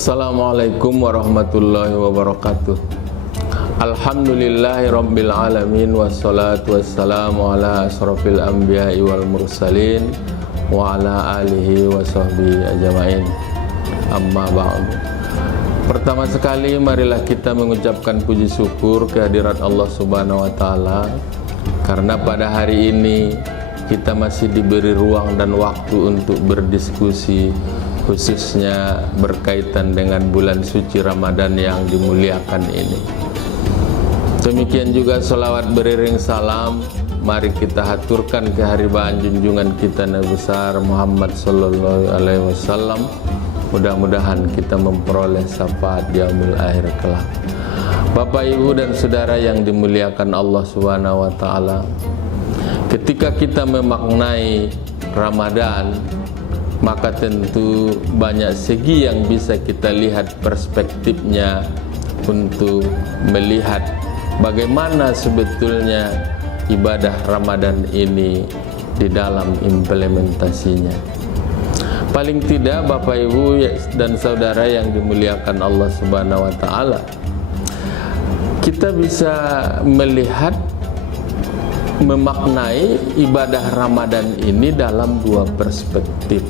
Assalamualaikum warahmatullahi wabarakatuh. Alhamdulillahi rabbil alamin, wassalatu wassalamu ala asrafil anbiya'i wal mursalin wa ala alihi wa sahbihi ajma'in. Amma ba'du. Pertama sekali marilah kita mengucapkan puji syukur kehadirat Allah Subhanahu wa taala, karena pada hari ini kita masih diberi ruang dan waktu untuk berdiskusi, khususnya berkaitan dengan bulan suci Ramadan yang dimuliakan ini. Demikian juga salawat beriring salam mari kita haturkan keharibaan junjungan kita Nabi besar Muhammad sallallahu alaihi wasallam. Mudah-mudahan kita memperoleh syafaat di yaumil akhir kelak. Bapak, Ibu dan saudara yang dimuliakan Allah Subhanahu wa taala, ketika kita memaknai Ramadan, maka tentu banyak segi yang bisa kita lihat perspektifnya untuk melihat bagaimana sebetulnya ibadah Ramadan ini di dalam implementasinya. Paling tidak Bapak Ibu dan saudara yang dimuliakan Allah Subhanahu wa taala, kita bisa melihat memaknai ibadah Ramadan ini dalam dua perspektif.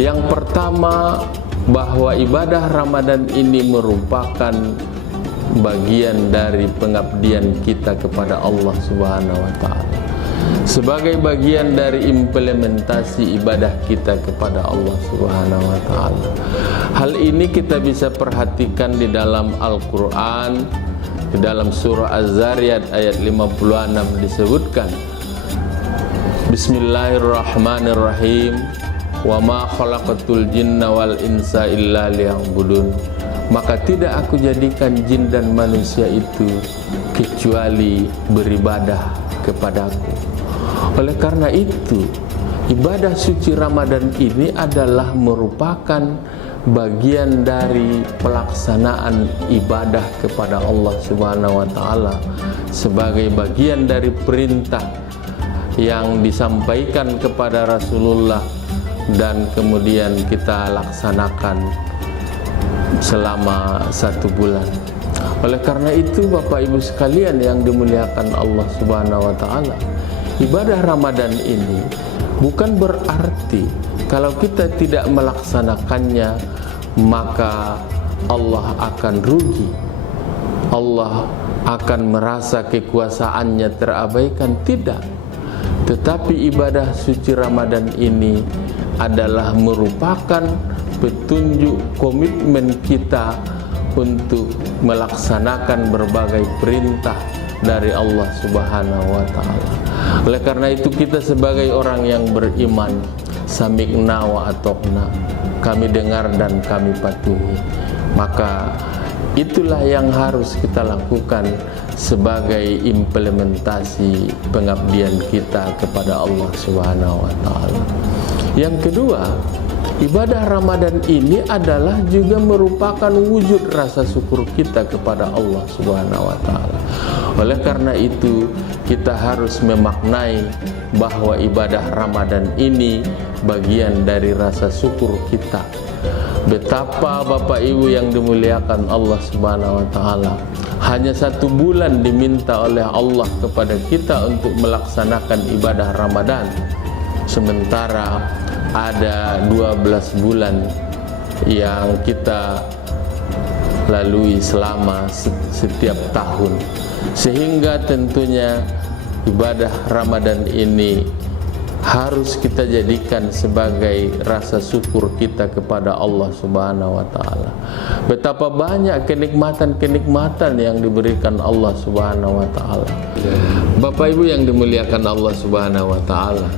Yang pertama, bahwa ibadah Ramadan ini merupakan bagian dari pengabdian kita kepada Allah Subhanahu wa taala, sebagai bagian dari implementasi ibadah kita kepada Allah Subhanahu wa taala. Hal ini kita bisa perhatikan di dalam Al-Qur'an, di dalam surah Az-Zariyat ayat 56 disebutkan, Bismillahirrahmanirrahim, wa ma khalaqatul jinna wal insa illa liya'budun. Maka tidak aku jadikan jin dan manusia itu kecuali beribadah kepadaku. Oleh karena itu, ibadah suci Ramadan ini adalah merupakan bagian dari pelaksanaan ibadah kepada Allah Subhanahu wa taala, sebagai bagian dari perintah yang disampaikan kepada Rasulullah dan kemudian kita laksanakan selama 1 bulan. Oleh karena itu Bapak Ibu sekalian yang dimuliakan Allah Subhanahu wa taala, ibadah Ramadan ini bukan berarti kalau kita tidak melaksanakannya maka Allah akan rugi, Allah akan merasa kekuasaannya terabaikan. Tidak. Tetapi ibadah suci Ramadan ini adalah merupakan petunjuk komitmen kita untuk melaksanakan berbagai perintah dari Allah Subhanahu wa taala. Oleh karena itu kita sebagai orang yang beriman, sami'na wa ata'na, kami dengar dan kami patuhi. Maka itulah yang harus kita lakukan sebagai implementasi pengabdian kita kepada Allah Subhanahu wa taala. Yang kedua, ibadah Ramadan ini adalah juga merupakan wujud rasa syukur kita kepada Allah Subhanahu wa taala. Oleh karena itu, kita harus memaknai bahwa ibadah Ramadan ini bagian dari rasa syukur kita. Betapa Bapak Ibu yang dimuliakan Allah Subhanahu wa taala, hanya 1 bulan diminta oleh Allah kepada kita untuk melaksanakan ibadah Ramadan, sementara ada 12 bulan yang kita lalui selama setiap tahun. Sehingga tentunya ibadah Ramadan ini harus kita jadikan sebagai rasa syukur kita kepada Allah Subhanahu wa taala. Betapa banyak kenikmatan-kenikmatan yang diberikan Allah Subhanahu wa taala. Bapak Ibu yang dimuliakan Allah Subhanahu wa taala,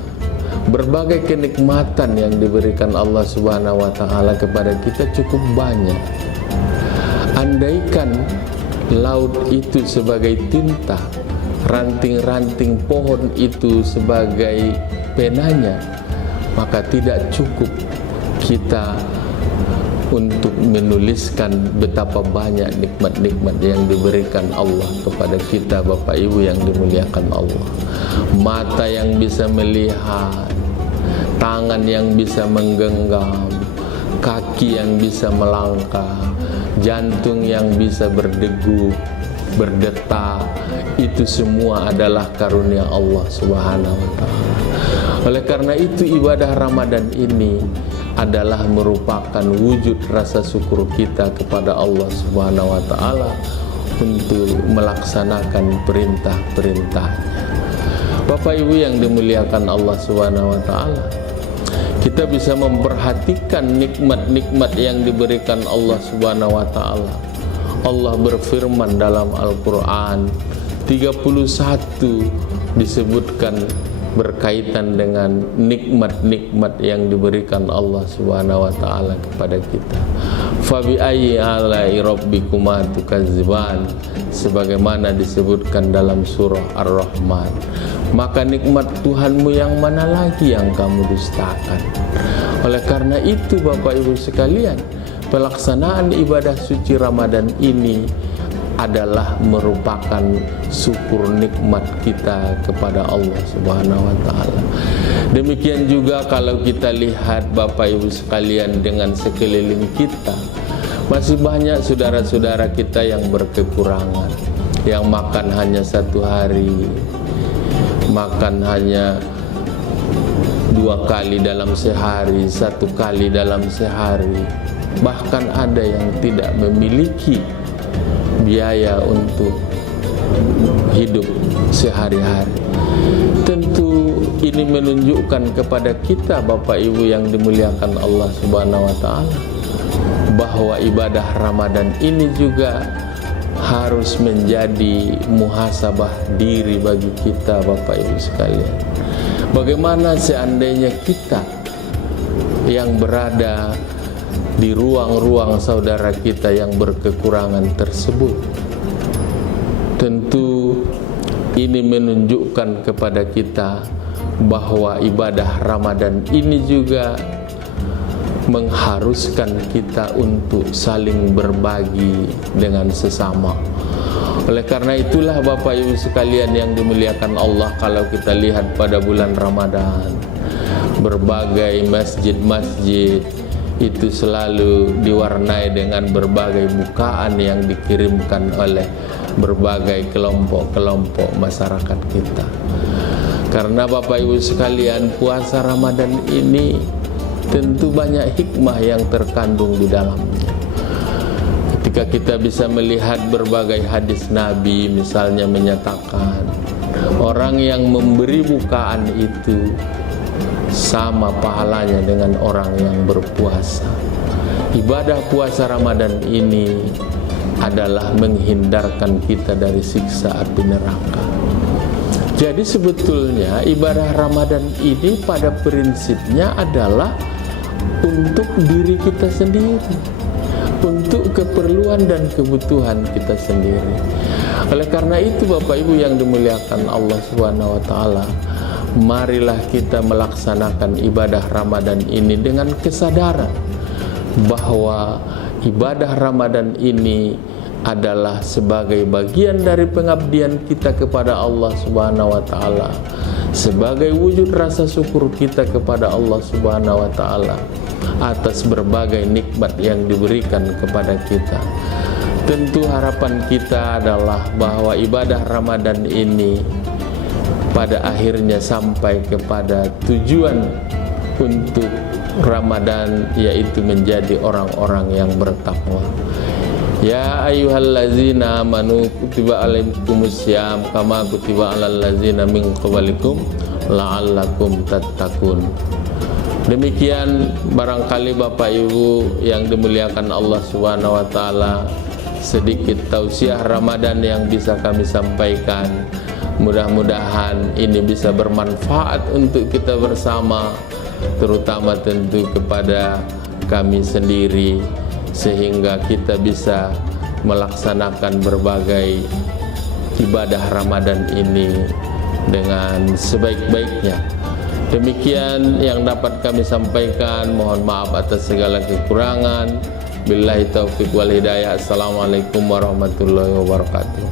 berbagai kenikmatan yang diberikan Allah Subhanahu wa taala kepada kita cukup banyak. Andaikan laut itu sebagai tinta, ranting-ranting pohon itu sebagai penanya, maka tidak cukup kita untuk menuliskan betapa banyak nikmat-nikmat yang diberikan Allah kepada kita Bapak Ibu yang dimuliakan Allah. Mata yang bisa melihat, tangan yang bisa menggenggam, kaki yang bisa melangkah, jantung yang bisa berdegup, berdetak, itu semua adalah karunia Allah Subhanahu wa Ta'ala. Oleh karena itu, ibadah Ramadan ini adalah merupakan wujud rasa syukur kita kepada Allah Subhanahu wa Ta'ala untuk melaksanakan perintah-perintahnya. Bapak Ibu yang dimuliakan Allah Subhanahu wa Ta'ala, kita bisa memperhatikan nikmat-nikmat yang diberikan Allah Subhanahu wa Ta'ala. Allah berfirman dalam Al-Quran 31 disebutkan berkaitan dengan nikmat-nikmat yang diberikan Allah Subhanahu wa Ta'ala kepada kita. Fabi ayyi alai rabbikuma tukadziban, sebagaimana disebutkan dalam surah Ar-Rahman. Maka nikmat Tuhanmu yang mana lagi yang kamu dustakan? Oleh karena itu Bapak Ibu sekalian, pelaksanaan ibadah suci Ramadan ini adalah merupakan syukur nikmat kita kepada Allah Subhanahu wa Ta'ala. Demikian juga kalau kita lihat Bapak Ibu sekalian dengan sekeliling kita, masih banyak saudara-saudara kita yang berkekurangan, yang makan hanya satu hari, makan hanya 2 kali dalam sehari, 1 kali dalam sehari. Bahkan ada yang tidak memiliki biaya untuk hidup sehari-hari. Tentu ini menunjukkan kepada kita Bapak Ibu yang dimuliakan Allah Subhanahu wa Ta'ala, bahwa ibadah Ramadan ini juga harus menjadi muhasabah diri bagi kita Bapak Ibu sekalian. Bagaimana seandainya kita yang berada di ruang-ruang saudara kita yang berkekurangan tersebut? Tentu ini menunjukkan kepada kita bahwa ibadah Ramadan ini juga mengharuskan kita untuk saling berbagi dengan sesama. Oleh karena itulah Bapak Ibu sekalian yang dimuliakan Allah, kalau kita lihat pada bulan Ramadan, berbagai masjid-masjid itu selalu diwarnai dengan berbagai bukaan yang dikirimkan oleh berbagai kelompok-kelompok masyarakat kita. Karena Bapak Ibu sekalian, puasa Ramadan ini tentu banyak hikmah yang terkandung di dalamnya. Ketika kita bisa melihat berbagai hadis Nabi, misalnya menyatakan orang yang memberi bukaan itu sama pahalanya dengan orang yang berpuasa. Ibadah puasa Ramadan ini adalah menghindarkan kita dari siksa api neraka. Jadi sebetulnya ibadah Ramadan ini pada prinsipnya adalah untuk diri kita sendiri, untuk keperluan dan kebutuhan kita sendiri. Oleh karena itu Bapak Ibu yang dimuliakan Allah Subhanahu wa Ta'ala, marilah kita melaksanakan ibadah Ramadan ini dengan kesadaran bahwa ibadah Ramadan ini adalah sebagai bagian dari pengabdian kita kepada Allah Subhanahu wa Ta'ala, sebagai wujud rasa syukur kita kepada Allah Subhanahu wa Ta'ala atas berbagai nikmat yang diberikan kepada kita. Tentu harapan kita adalah bahwa ibadah Ramadan ini pada akhirnya sampai kepada tujuan untuk Ramadan, yaitu menjadi orang-orang yang bertakwa. Ya ayyuhallazina amanu kutiba alaikumussyam kama kutiba alal ladzina min qablikum la'allakum tattaqun. Demikian barangkali Bapak Ibu yang dimuliakan Allah Subhanahu wa Ta'ala, sedikit tausiah Ramadan yang bisa kami sampaikan. Mudah-mudahan ini bisa bermanfaat untuk kita bersama, terutama tentu kepada kami sendiri, sehingga kita bisa melaksanakan berbagai ibadah Ramadan ini dengan sebaik-baiknya. Demikian yang dapat kami sampaikan. Mohon maaf atas segala kekurangan. Billahi taufiq wal hidayah. Assalamualaikum warahmatullahi wabarakatuh.